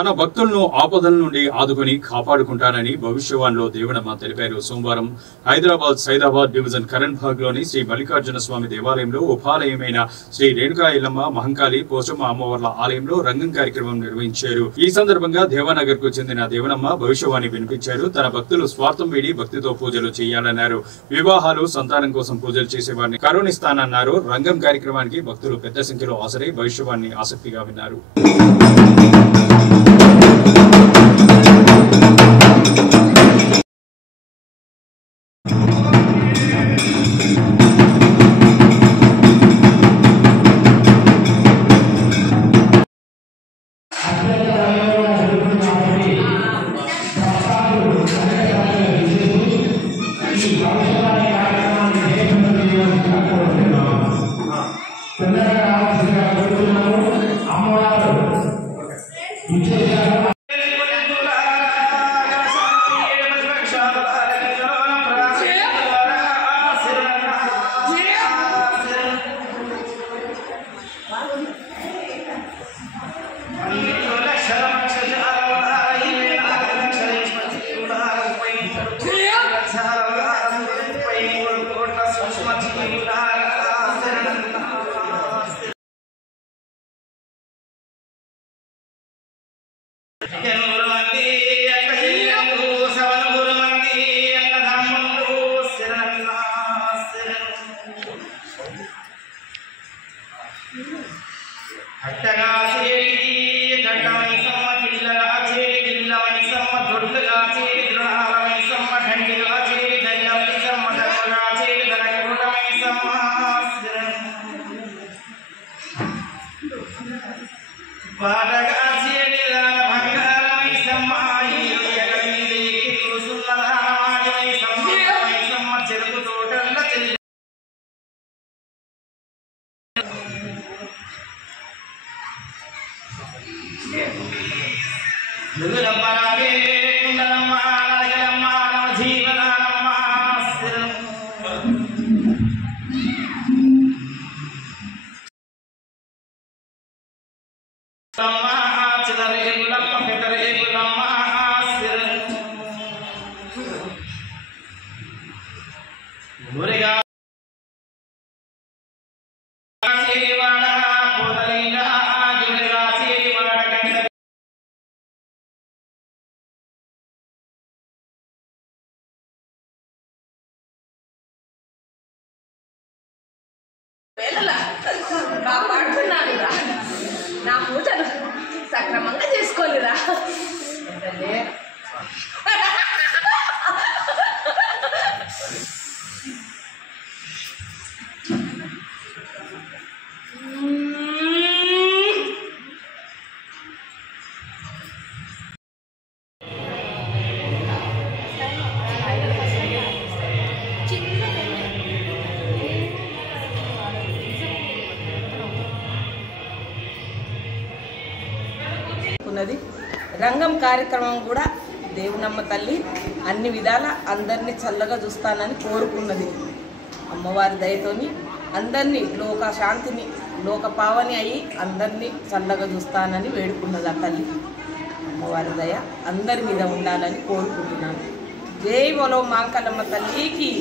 తన భక్తులను ఆపదల నుండి ఆదుకొని కాపాడుకుంటానని భవిష్యవాణిలో దేవునమ్మ తెలిపారు. సోమవారం హైదరాబాద్ సైదాబాద్ డివిజన్ కరణ్ భాగ్ లోని శ్రీ మల్లికార్జున స్వామి దేవాలయంలో ఉపాలయమైన శ్రీ రేణుకా ఎల్లమ్మ మహంకాళి పోచమ్మ అమ్మవార్ల ఆలయంలో రంగం కార్యక్రమం నిర్వహించారు. ఈ సందర్భంగా దేవానగర్ కు చెందిన దేవునమ్మ భవిష్యవాణి వినిపించారు. తన భక్తులు స్వార్థం వీడి భక్తితో పూజలు చేయాలన్నారు. వివాహాలు సంతానం కోసం పూజలు చేసేవారిని కరుణిస్తానన్నారు. రంగం కార్యక్రమానికి భక్తులు పెద్ద సంఖ్యలో హాజరై భవిష్యవాణి ఆసక్తిగా విన్నారు. కాపాడుతున్నానురా, నా పూజను సక్రమంగా చేసుకోలేరా. రంగం కార్యక్రమం కూడా దేవునమ్మ తల్లి అన్ని విధాల అందరినీ చల్లగా చూస్తానని కోరుకున్నది. అమ్మవారి దయతోని అందరినీ లోక శాంతిని లోక పావని అయ్యి అందరినీ చల్లగా చూస్తానని వేడుకున్నది ఆ తల్లి. అమ్మవారి దయ అందరి మీద ఉండాలని కోరుకుంటున్నాను. జై బోలో మాంకాళమ్మ తల్లికి.